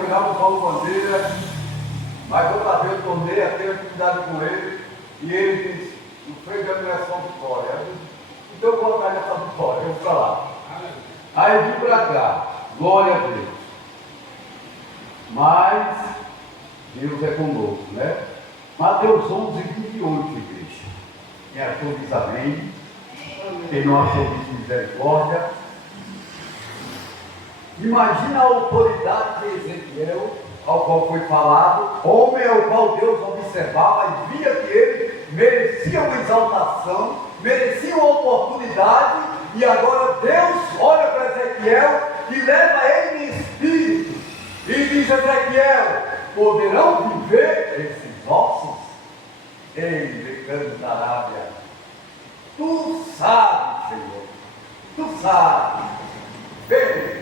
foi lá no Paulo Bandeira, mas outra vez eu tornei a ter atividade com ele, e ele disse, o Frei de André São Vitória. Eu disse, então eu vou atrás dessa vitória, eu vou para lá. Aí vim para cá, glória a Deus. Mas Deus é conosco, né? Mateus 11, 28, igreja. Quem achou diz amém. Quem não achou diz misericórdia. Imagina a autoridade de Ezequiel, ao qual foi falado, homem ao qual Deus observava e via que ele merecia uma exaltação, merecia uma oportunidade, e agora Deus olha para Ezequiel e leva ele em espírito e diz: Ezequiel, poderão viver esses ossos? Ei, Cantarábia, tu sabes, Senhor, tu sabes, bem,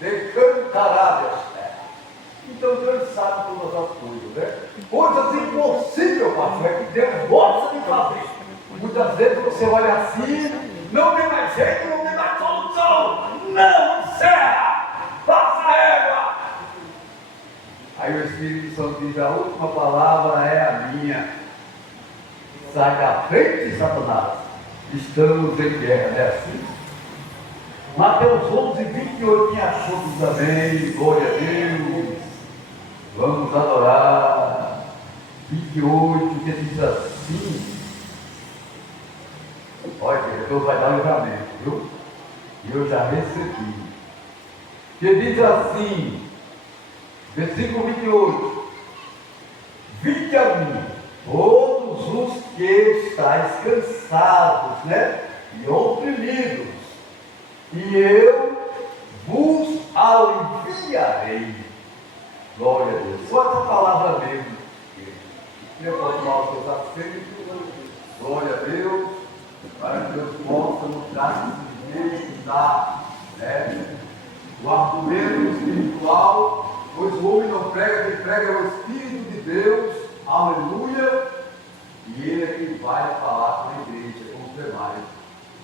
decantará Deus terra. Então Deus sabe todas as coisas, né? Coisas impossíveis, pastor, é que Deus gosta de fazer. Muitas vezes você olha assim, não tem mais jeito, não tem mais solução. Não, serra, passa a égua. Aí o Espírito Santo diz: a última palavra é a minha. Sai da frente, Satanás. Estamos em guerra, não é assim? Mateus 11, 28, quem achou também, glória a Deus, vamos adorar. 28, que diz assim, olha, Deus vai dar livramento, viu? E eu já recebi. Que diz assim, versículo 28, vinde a mim, todos os que estáis cansados, né? E oprimidos, e eu vos aliviarei. Glória a Deus. Só essa palavra mesmo. Eu posso tomar o seu sacrifício. Glória a Deus. Para que Deus possa nos dar né? O argumento espiritual, pois o homem não prega, quem prega é o Espírito de Deus. Aleluia. E ele é quem vai falar com a igreja, com os demais,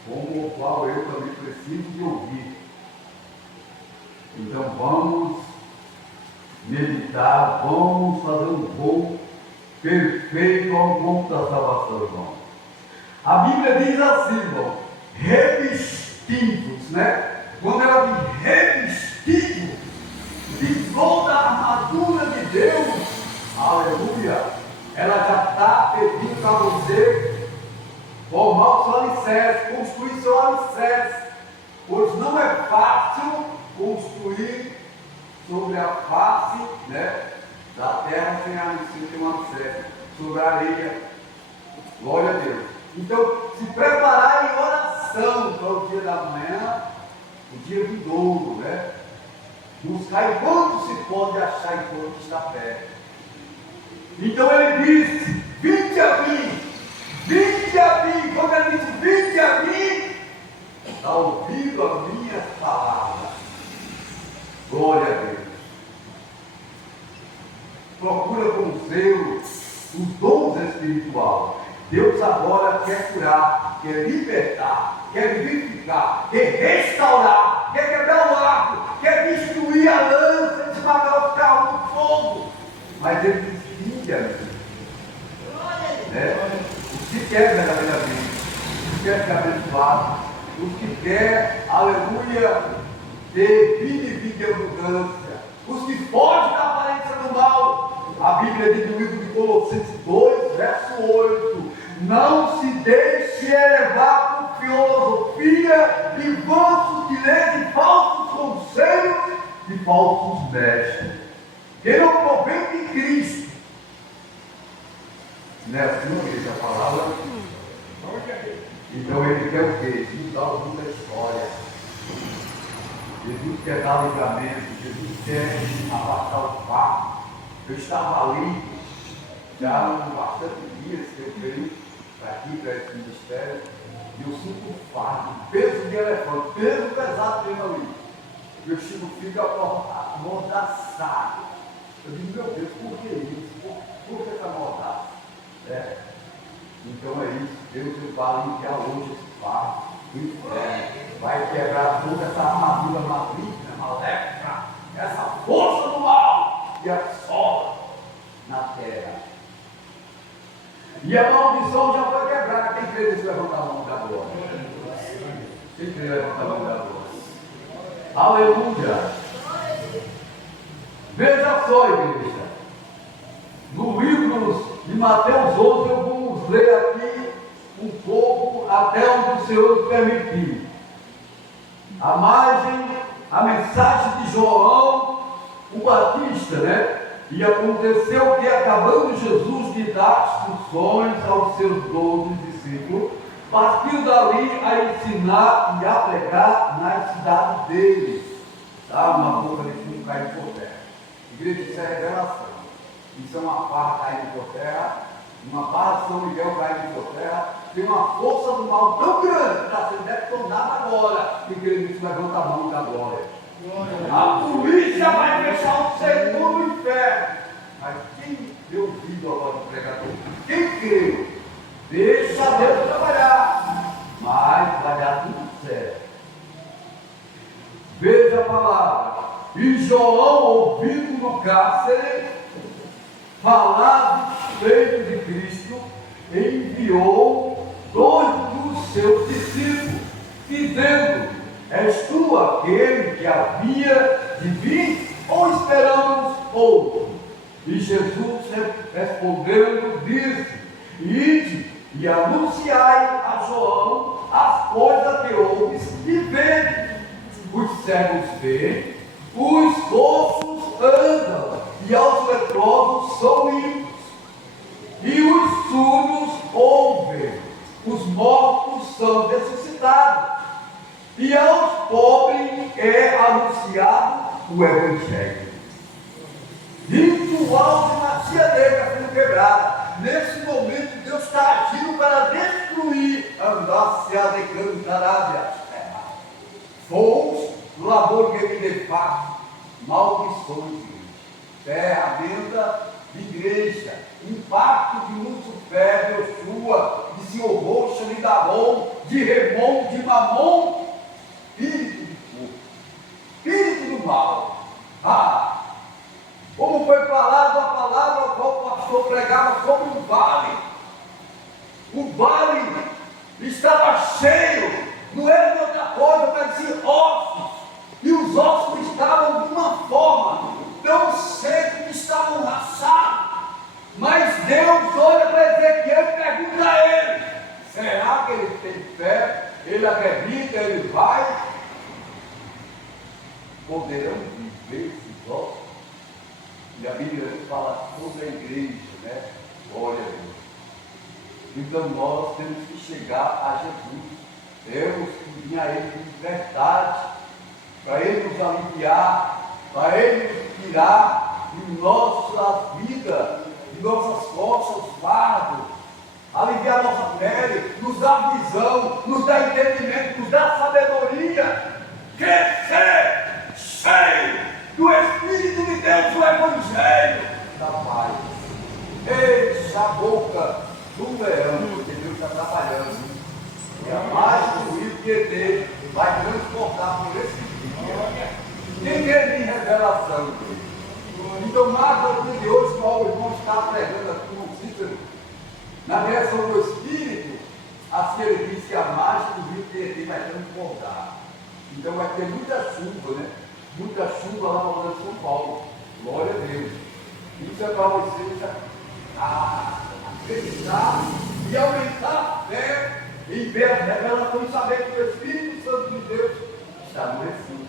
como o qual eu também preciso de ouvir. Então vamos meditar, vamos fazer um voo perfeito ao encontro da salvação, irmão. A Bíblia diz assim, irmão, revestidos, né? Quando ela diz revestido de toda a armadura de Deus, aleluia, ela já está pedindo para você formar o seu alicerce, construir seu alicerce, pois não é fácil construir sobre a face, né, da terra sem um alicerce, sobre a areia. Glória a Deus. Então, se preparar em oração para o dia da manhã, o dia vindouro, né? Buscar enquanto se pode achar enquanto está perto. Então ele diz: vinde a mim, vinde a mim. Quando ele diz vinde a mim, está ouvindo as minhas palavras. Glória a Deus. Procura com zelo os dons espirituais. Deus agora quer curar, quer libertar, quer vivificar, quer restaurar, quer quebrar o arco, quer destruir a lança, esmagar o carro do fogo. Mas ele diz: vinde a mim. Né? Os que querem verdadeiramente, os que querem ser abençoados, os que querem, aleluia, ter vida e vida em abundância, os que fogem da aparência do mal. A Bíblia diz no livro de Colossenses 2, verso 8: não se deixe elevar por filosofia e vãs sutilezas e falsos conselhos e falsos mestres, que não provém de Cristo. Não é assim que diz a palavra? Então ele quer o quê? Jesus dá o mundo da história. Jesus quer dar livramento, Jesus quer afastar o fato. Eu estava ali, já há bastante dias que eu venho para aqui, para esse ministério, e eu sinto um fardo, peso de elefante, peso pesado mesmo ali. Meu Chico fica amordaçado. Eu digo: meu Deus, por que isso? Por que essa mordaça? Então é isso, Deus vai aliviar hoje esse fardo do inferno, vai quebrar toda essa armadura maligna, maléfica, essa força e assola na terra. E a maldição já foi quebrada. Quem crê nisso, levanta a mão da glória. Quem crê, levanta a mão da glória. Aleluia. Veja só, igreja. No livro de Mateus 11, eu vou ler aqui um pouco até onde o Senhor permitir. A margem, a mensagem de João, o Batista, né? E aconteceu que, acabando Jesus de dar instruções aos seus 12 discípulos, partiu dali a ensinar e a pregar nas cidades deles. Tá? Uma boca de fumo caindo por terra. Igreja, isso é revelação. Isso é uma barra caindo por terra, uma barra de São Miguel caindo por terra. Tem uma força do mal tão grande que está sendo detonada agora. E que ele levanta a mão da glória. A polícia vai fechar o segundo inferno. Mas quem deu ouvido agora do pregador? Quem creu? Deixa Deus trabalhar. Mas vai dar tudo certo. Veja a palavra. E João, ouvindo no cárcere falar do feito de Cristo, enviou 2 dos seus discípulos, dizendo: és tu aquele que havia de vir, ou esperamos outro? E Jesus respondendo disse: ide e anunciai a João as coisas que ouves e vede. Os cegos veem, os coxos andam, e aos leprosos são limpos, e os surdos ouvem, os mortos são ressuscitados, e aos pobres é anunciado o Evangelho. Ritual de magia negra sendo quebrada. Nesse momento, Deus está agindo para destruir Andácia de Cantarábia. Fomos labor que me defaz, maldições, ferramenta de igreja, impacto de Lucifer, de Oxua, de Senhor Roxa, de Daron, de Remon, de Mamon, espírito de fogo, espírito do mal. Como foi falado a palavra a qual o pastor pregava sobre o vale. O vale estava cheio, não era outra coisa, parecia ossos. E os ossos estavam de uma forma tão secos que estavam rachados. Mas Deus olha para Ezequiel e pergunta a ele: será que ele tem fé? Ele acredita, ele vai? Poderão viver esses ossos? E a Bíblia fala sobre a igreja, né? Glória a Deus. Então nós temos que chegar a Jesus. Temos que vir a Ele de verdade, para Ele nos aliviar, para Ele nos tirar de nossa vida, de nossas costas, os fardos, aliviar nossa pele, nos dar visão, nos dar entendimento, nos dar sabedoria, crescer cheio do Espírito de Deus, do Evangelho da paz. Encha a boca do leão, porque Deus está trabalhando. E a mais do rio Tietê vai transportar por esse dia. Quem quer de revelação? Então, mais ao dia de hoje, qual o irmão está pregando aqui no Cícero, na direção do Espírito, assim ele disse que a margem do rio Tietê vai transportar. Então vai ter muita chuva, né? Muita chuva lá na hora de São Paulo. Glória a Deus. Isso é para você acreditar e aumentar a fé e ver a revelação e saber que o Espírito Santo de Deus está no recinto.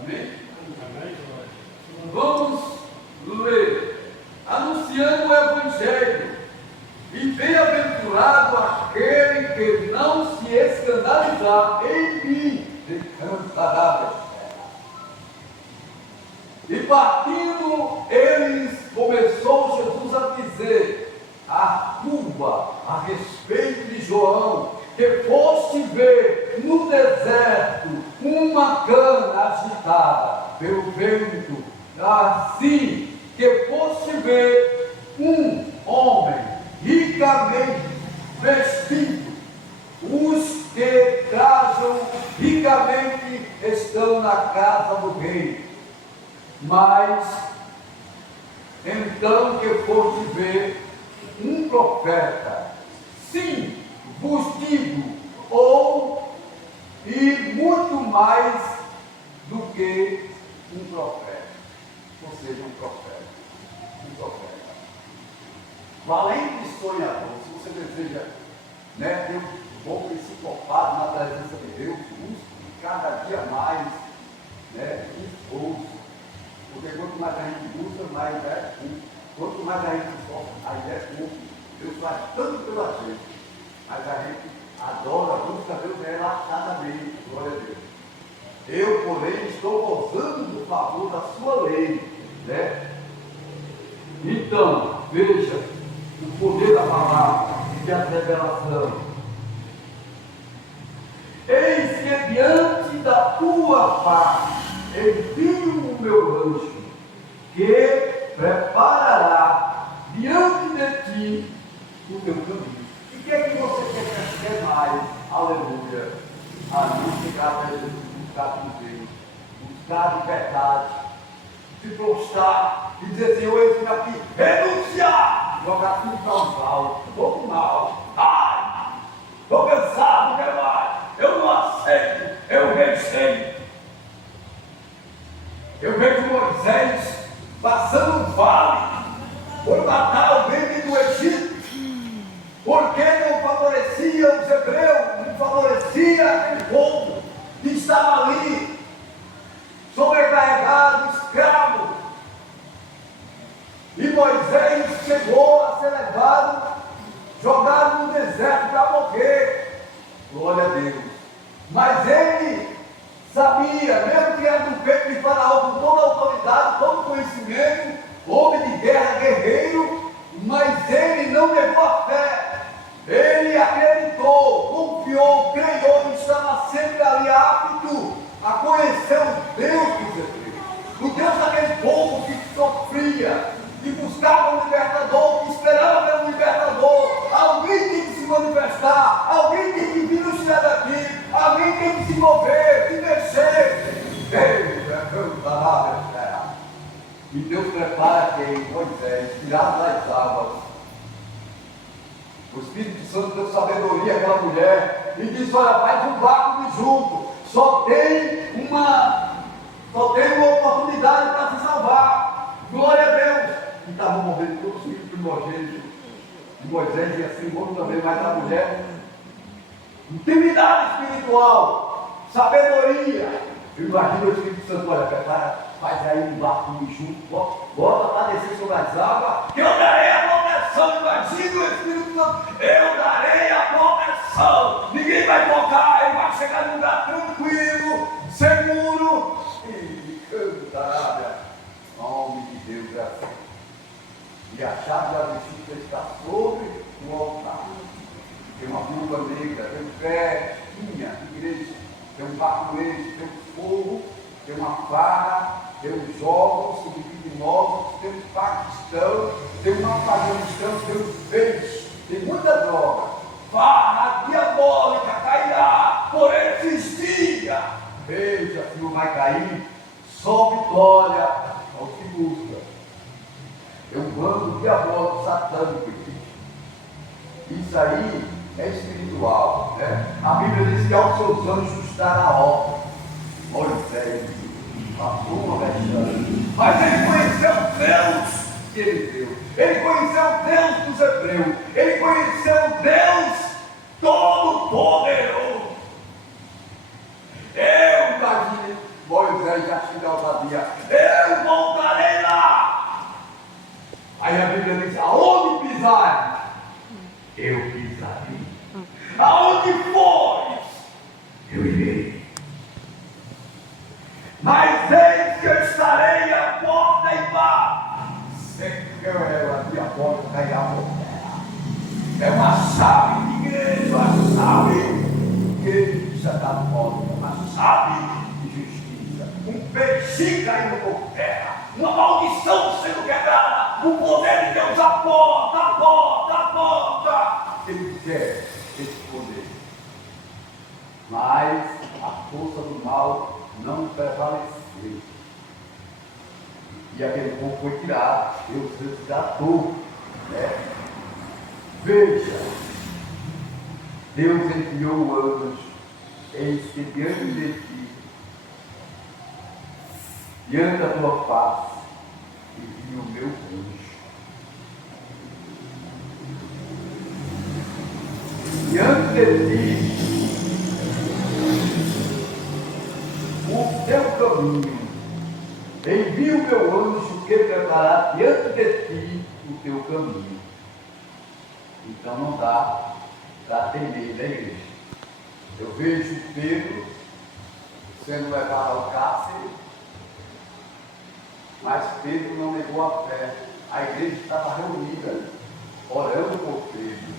Amém? Amém? Vamos ler. Anunciando o Evangelho. E bem-aventurado aquele que não se escandalizar em mim, descansará. E partindo eles, começou Jesus a dizer a curva a respeito de João, que foste ver no deserto uma cana agitada pelo vento, assim que foste ver um homem ricamente vestido. Os que trajam ricamente estão na casa do rei. Mas então que foste ver um profeta, sim, vos digo, e muito mais do que um profeta, ou seja, um profeta. Valente sonhador, se você deseja, ter um pouco ensicopado na presença de Deus, busque cada dia mais, esforço, porque quanto mais a gente busca, mais é pouco. Quanto mais a gente esforça, mais é pouco. Deus faz tanto pela gente, mas a gente adora, busca Deus relaxadamente, glória a Deus. Eu, porém, estou gozando do favor da sua lei, Então, veja o poder da palavra e a revelação. Eis que diante da tua face envio o meu anjo, que preparará diante de ti o teu caminho. E o que é que você quer mais? Aleluia. A luz chegar a Jesus, buscar com Deus, buscar de verdade, se prostrar e dizer, Senhor, eu fico aqui, renunciar, jogar tudo para o mal, estou com mal, ai, estou cansado, não quero mais, eu não aceito, eu rejeito. Eu vejo Moisés passando um vale, por matar o ventre do Egito, porque não favorecia os hebreus, não favorecia aquele povo que estava ali, sobrecarregado, escravo. E Moisés chegou a ser levado, jogado no deserto para morrer. Glória a Deus. Mas ele sabia, mesmo que era do peito de Faraó, com toda a autoridade, todo o conhecimento, homem de guerra, guerreiro, mas ele não negou a fé. Ele acreditou, confiou, creu e estava sempre ali apto a conhecer o Deus dos hebreus, o Deus daquele povo que sofria, que buscava um libertador, que esperava pelo libertador. Alguém tem que se manifestar, alguém tem que vir nos tirar daqui, alguém tem que se mover, se mexer. E Deus prepara quem? Moisés, tirado das águas. O Espírito Santo deu sabedoria àquela mulher e disse, olha, faz um báculo junto. Só tem uma oportunidade para se salvar. Glória a Deus. E estavam morrendo todos os filhos primogênitos de Moisés e assim como também, mas a mulher, intimidade espiritual, sabedoria. Imagina o Espírito Santo, olha, prepara, faz aí um barco junto, bota para descer sobre as águas, que eu darei a proteção. Imagina o Espírito Santo, eu darei a proteção. Ninguém vai tocar, ele vai chegar num lugar tranquilo, seguro e cantará. Nome de Deus é assim. E a chave da justiça está sobre o altar. Tem uma viúva negra, tem um pé, igreja, tem um baculejo, tem um fogo, tem uma farra, tem os jogos, tem um criminosos, tem um paquistão, tem um afeganistão, tem um peixe, tem muita droga. Farra diabólica cairá por esses dias. Veja, se não vai cair, só vitória ao que busca. É um bando diabólico satânico. Isso aí é espiritual, A Bíblia diz que aos seus anjos dará ordem. Moisés passou uma vexame, mas ele conheceu Deus que ele deu. Ele conheceu Deus dos hebreus. Ele conheceu Deus Todo-Poderoso. Eu, imagine, Moisés já chega ousadia. Eu voltarei lá. Aí a Bíblia diz, aonde pisares, eu pisarei. Aonde fores, eu irei. Mas eis que eu estarei à porta e bato. Sempre que eu abrir a porta, cair a porta. É uma chave de igreja, uma chave que já está morta, uma chave de justiça. Um peixe caindo por terra, uma maldição sendo quebrada. O poder de Deus à porta, à porta, à porta. Ele quer esse poder. Mas a força do mal não prevaleceu. E aquele povo foi tirado, Deus resgatou. Né? Veja, Deus enviou o anjo, eis que diante de ti, diante da tua face, e vi o meu anjo. Diante de ti, o teu caminho. Envio o meu anjo que preparar diante de ti o teu caminho. Então não dá para temer, né, igreja? Eu vejo Pedro sendo levado ao cárcere, mas Pedro não negou a fé. A igreja estava reunida, orando por Pedro.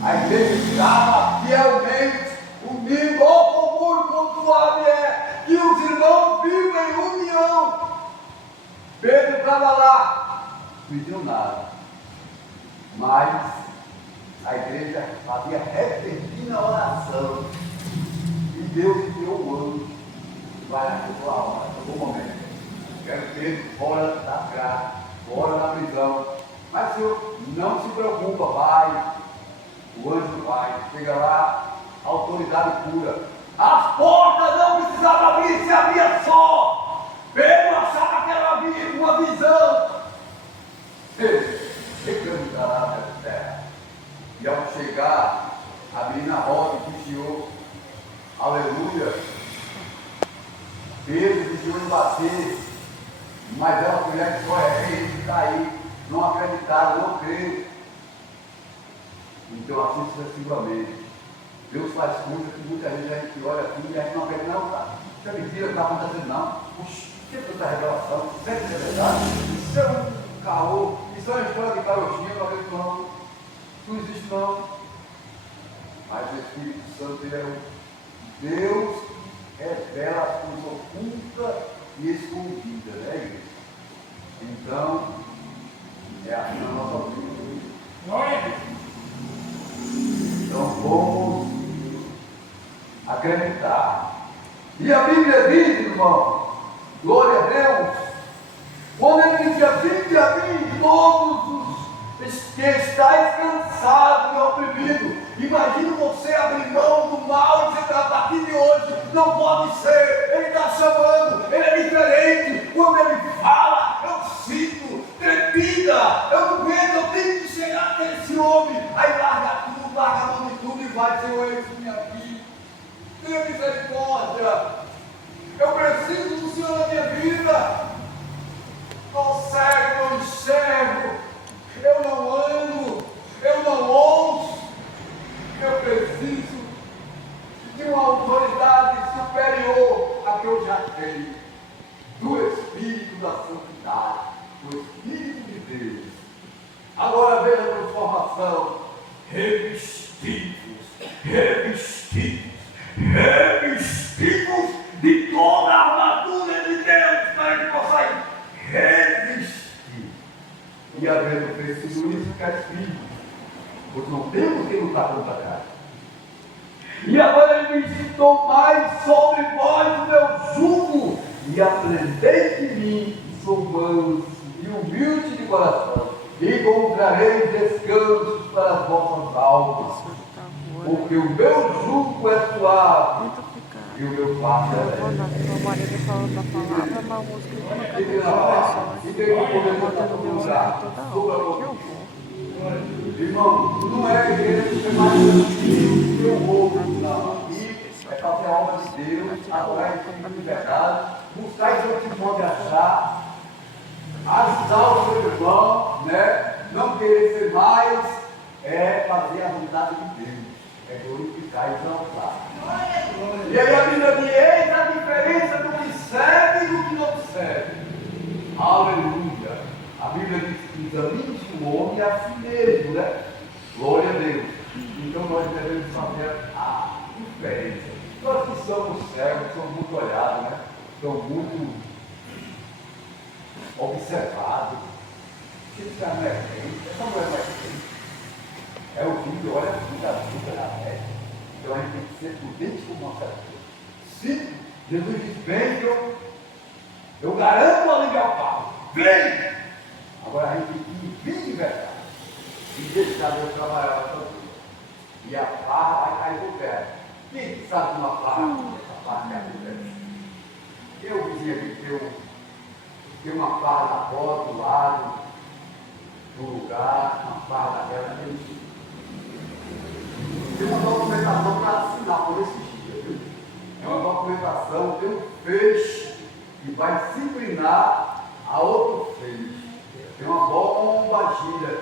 A igreja estava fielmente unindo, ó comum quanto suave é, que os irmãos vivem em união. Pedro estava lá, não pediu nada, mas a igreja fazia repentina oração, e Deus enviou o anjo, vai na sua alma, no momento. Quero Pedro fora da casa, fora da prisão, mas Senhor, não se preocupa, vai. O anjo vai, chega lá, a autoridade cura. As portas não precisavam abrir, se abria só. Pedro achava que era uma visão. Ele cantará nessa terra. E ao chegar, a menina roda e vigiou. Aleluia. Pedro vigiou em bater. Mas ela foi que só é rei que está aí. Não acreditaram, não creram. Então, assim sucessivamente, Deus faz coisas que muita gente a gente olha aqui e a gente não acredita, não, tá? Isso é mentira, não está acontecendo, não. Puxa, que é tanta revelação? Isso é verdade? Isso é um caô, isso é uma história de carochinha, não acredito, não. Isso não existe, não. Mas o Espírito Santo, ele é um Deus que revela as coisas ocultas e escondidas, né, igreja? Então, é assim na nossa vida. Glória a Deus. Então vamos acreditar. E a Bíblia diz, irmão, glória a Deus, quando ele diz: vinde a mim todos os que estáis cansados e oprimidos. Imagina você abrir mão do mal e dizer: a partir de hoje não pode ser. Ele está chamando, ele é diferente. Quando ele fala, eu sinto trepida, eu não aguento, eu tenho que chegar até esse homem. Aí larga tudo, larga a mão de tudo e vai: Senhor, eis-me aqui. Tenha misericórdia. Eu preciso do Senhor na minha vida. Estou cego, não enxergo, eu não ando, eu não ouço. Eu preciso de uma autoridade superior à que eu já tenho, do Espírito da Santidade, do Espírito de Deus. Agora veja a transformação: revestidos, revestidos, revestidos de toda a armadura de Deus, para que possam resistir. E havendo crescido isso, que é filho, porque não temos que lutar contra a carne. E agora ele diz: tomai sobre vós o meu jugo e aprendei de mim, que sou manso e humilde de coração, e encontrareis descanso para as vossas almas, porque o meu jugo é suave e o meu fardo é leve. Meu marido falando da palavra, mas a música não E tem que poder botar todo lugar, sobre a boca. Irmão, não é igreja ser mais antigo que o outro, não. Aqui é fazer a obra de Deus, atrás de verdade, buscar isso que pode achar, ajudar o seu irmão, né? Não querer ser mais, é fazer a vontade de Deus, é glorificar e exaltar. E aí a Bíblia diz: eis a diferença do que serve e do que não serve. Aleluia. A Bíblia diz que examine-se o homem a si mesmo, né? Glória a Deus. Então nós devemos fazer a diferença. Nós que somos cegos, somos muito olhados, né? Somos muito observados. Isso não é crente, essa não é mais crente. É o filho, olha tudo da vida na fé. Então a gente tem que ser prudente com nossa vida. Se Jesus diz: bem, eu garanto a livre ao Pai. vem! Agora a gente tem que vir de verdade. E deixar Deus trabalhar a sua vida. E a farra vai cair do pé. Quem sabe de uma farra? Essa farra cai do pé. Eu vizinho aqui tem uma farra da porta do lado do lugar, uma farra daquela. Tem uma documentação para assinar por esses dias, viu? É uma documentação, tem um feixe que vai disciplinar a outro feixe. Tem uma bomba gira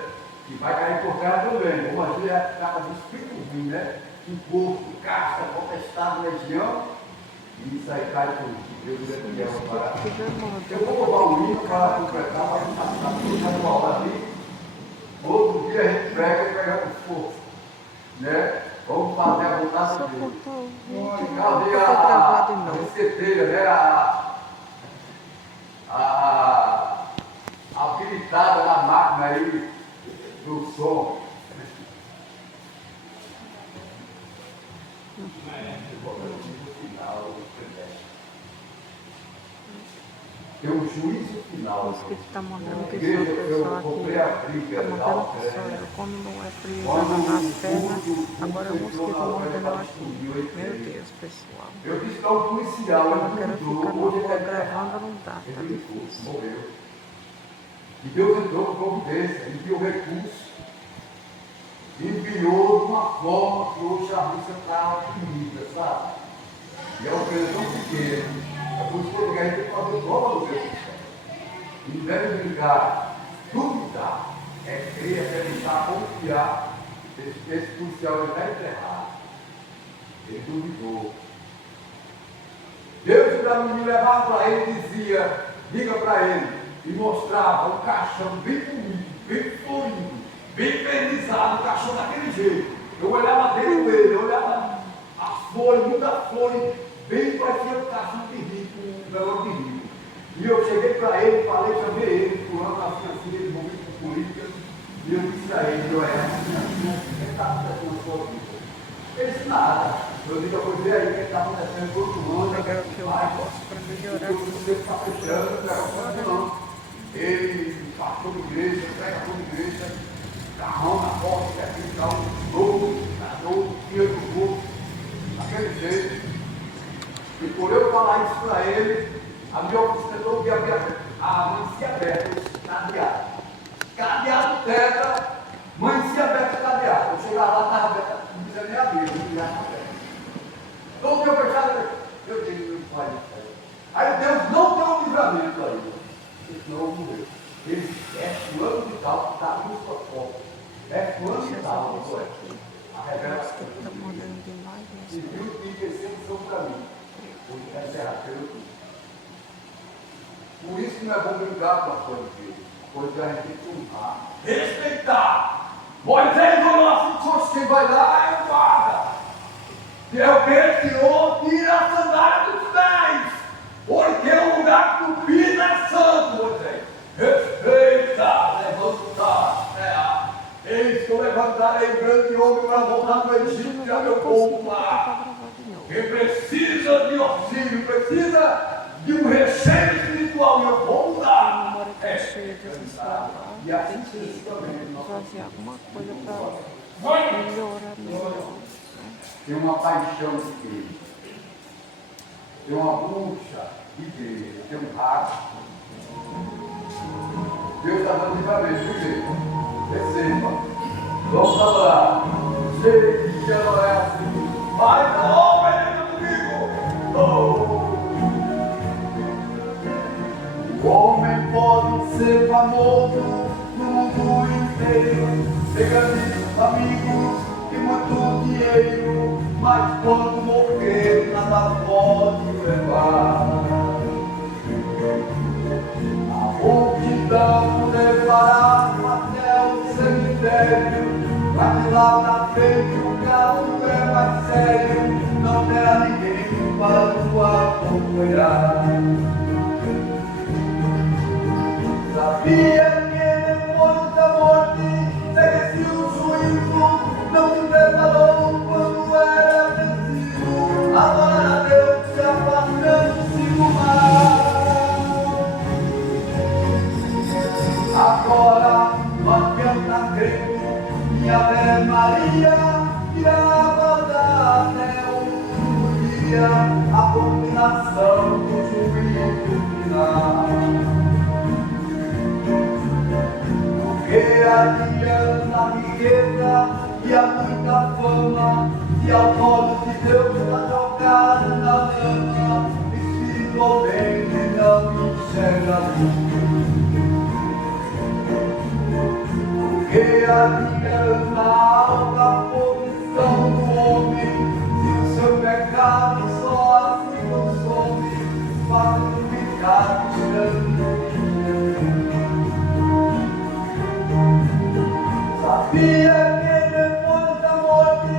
que vai cair por terra também. Bomba gira é a capa de espírito ruim, né? Encosto, casta, potestade, legião. E isso aí cai por Deus e Deus para. Eu vou roubar um hino para completar, para passar tudo na aula ali. Outro dia a gente prega com força. Né? Vamos fazer a vontade de Deus. Cadê a receiteira, né? A habilitada na máquina aí do som. Tem um juízo final. O espírito está mostrando que Igreja, sou pessoa comprei a briga está da mordendo que sou eu. Quando não é frio, nas pernas, agora o mosquito mordendo aqui. Meu Deus, pessoal. Eu disse que é um policial, Eu ele não quero mudou, ficar hoje no ele é gravando, não dá, tá ele difícil. morreu. E Deus entrou com providência, enviou recursos, enviou de uma forma que hoje a Rússia está oprimida, sabe? E é uma coisa tão pequena. É por isso que a gente tem que fazer prova do Deus do céu. E não deve brincar, duvidar, é crer, acreditar, confiar. Esse policial ele está enterrado. Ele duvidou. Deus, para me levar para ele, dizia, diga para ele, e mostrava um caixão bem bonito, bem florido, bem vernizado, o caixão daquele jeito. Eu olhava dentro dele, eu olhava as flores, muitas flores, bem parecia um caixão de rico, um velório de rico. E eu cheguei para ele, falei, chamei ele, fulano assim, ele envolvido com política, e eu disse a ele, eu era assim, o que está acontecendo na sua vida? Ele disse nada. Eu digo, eu vou ver aí o que está acontecendo com todo mundo. Pegar aqui o negócio para melhorar. Você está fechando, não. Ele passou de igreja, prega por igreja, carrão na porta, que aquele carro novo, dinheiro do povo, daquele jeito. E por eu falar isso para ele, a minha oficina todo dia abria a mãezinha aberta, cadeado. Cadeado tetra, mãezinha aberta, cadeado. Eu chegava lá, estava aberta, não precisa nem abrir, não precisa aberta. Todo dia fechado, eu digo, não faz isso. Aí Deus não deu um livramento aí. Senão eu morrer. Ele é fulano de tal que está no sua porta. É fulano de tal, não é? A revelação Está mordendo demais, e viu que perseguição para mim. Hoje está encerrado pelo tudo. Por isso que não é bom brincar com as coisas de Deus. Coisa a gente tem que honrar. Respeitar. Moisés olhou assim, quem vai lá é o guarda. É o que, Senhor? Tira a sandália dos pés. Porque o lugar que tu pisa é santo, Moisés. Respeita, levanta, eis que eu levantarei um grande homem para voltar para o Egito e a meu povo lá. Quem precisa de auxílio, precisa de um recheio espiritual, e eu vou mudar. E assim sucessivamente. Fazer alguma coisa para melhorar. Tem uma paixão de Deus. Tem uma bucha de Deus. Tem um rato. Deus está dando livramento, viu, gente? Receba. Vamos adorar. Cheio de adorar assim. Vai, então, venha comigo. Oh. O homem pode ser famoso no mundo inteiro, ter grandes amigos e muito dinheiro, mas quando morrer nada pode levar. A multidão levará até o cemitério, mas lá na frente o caso é mais sério, não terá ninguém para o acompanhar. Sabia que depois da morte segue-se o juízo, não se preparou quando era preciso, adorar a Deus se afastando-se do mal. cama, se ao modo de Deus está jogado na lama, espiritualmente não enxerga a luz. Porque havia na alta posição do homem, se o seu pecado só assim consome, fazendo ficar distante. Sabia que depois da morte,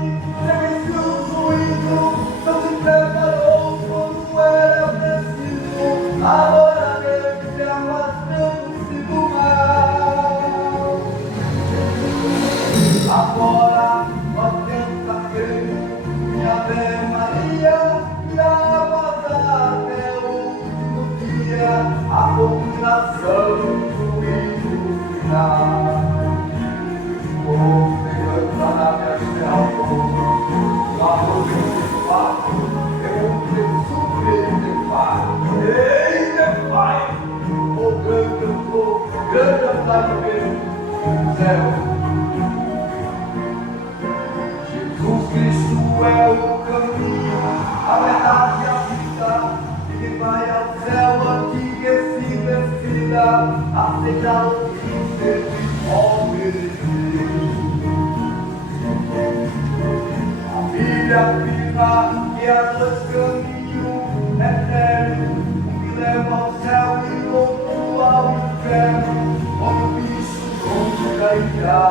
revestiu o juízo, não se preparou quando era preciso, agora mesmo se afastando-se do mal. Agora nós temos a crer em Ave Maria, e a aguardar até o último dia, a culminação do juízo final. Jesus Cristo é o caminho, a verdade e a vida, e quem vai ao céu antes que se decida, aceitar o que sempre obedecer. A Bíblia afirma que há dois caminhos eternos, um que leva ao céu e outro ao inferno, onde o bicho nunca irá.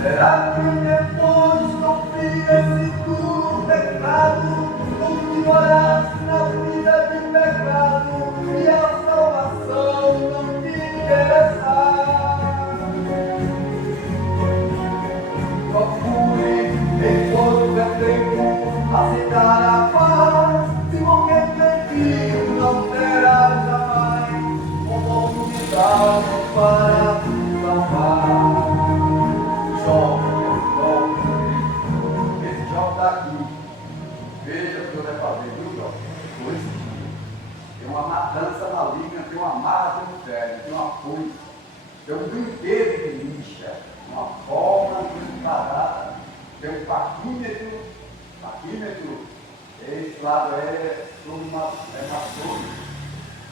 Será que depois do fim desse duro pecado, continuarás na vida de pecado e a salvação não te interessar? Procure, enquanto é tempo, aceitar a paz, se morrer perdido não terás jamais oportunidade para te salvar. Esse Jó está aqui. Veja o que Deus vai fazer, viu, Jó? Com esse dia. Tem uma matança maligna, tem uma marra do inferno, tem uma foice, tem um brinquedo de lixa, uma forma de parada, tem um paquímetro. Esse lado é sobre uma torre.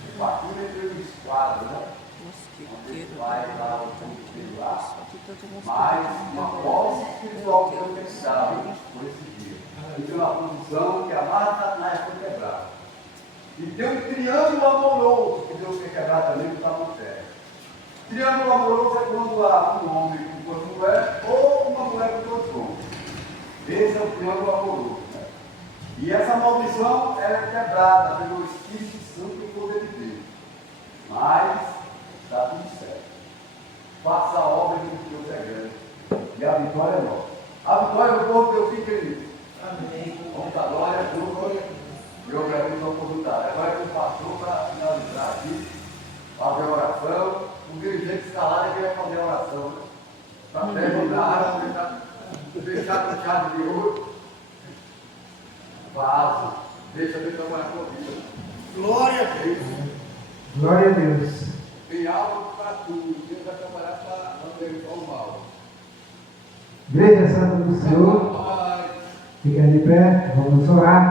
O paquímetro e o esquadro, né? Mosquiteiro. Vai lá, o ponto lá. Aqui todo mosquiteiro. Mas uma voz espiritual que eu pensava por esse dia. E tem uma posição que a marca Satanás foi quebrada. E tem um triângulo amoroso que Deus quer quebrar também, que está no céu. Triângulo amoroso é quando há um homem com duas mulheres ou uma mulher com dois homens. Esse é o triângulo amoroso. Né? E essa maldição ela é quebrada pelo Espírito Santo e o poder de Deus. Mas está tudo certo. Faça a obra que Deus é grande. E a vitória é nossa. A vitória é o povo de Deus fica querido. Amém. Vamos dar glória a Deus. Eu agradeço a oportunidade. Agora que o pastor para finalizar aqui, fazer a oração. O dirigente escalado é que vai fazer a oração. Para terminar, fechar com chave de ouro. Vaso. Deixa Deus trabalhar com a vida. Glória a Deus. Glória a Deus. Tem algo para tudo. Deus vai trabalhar para manter o mal. Igreja Santa do Senhor, fica de pé, vamos orar.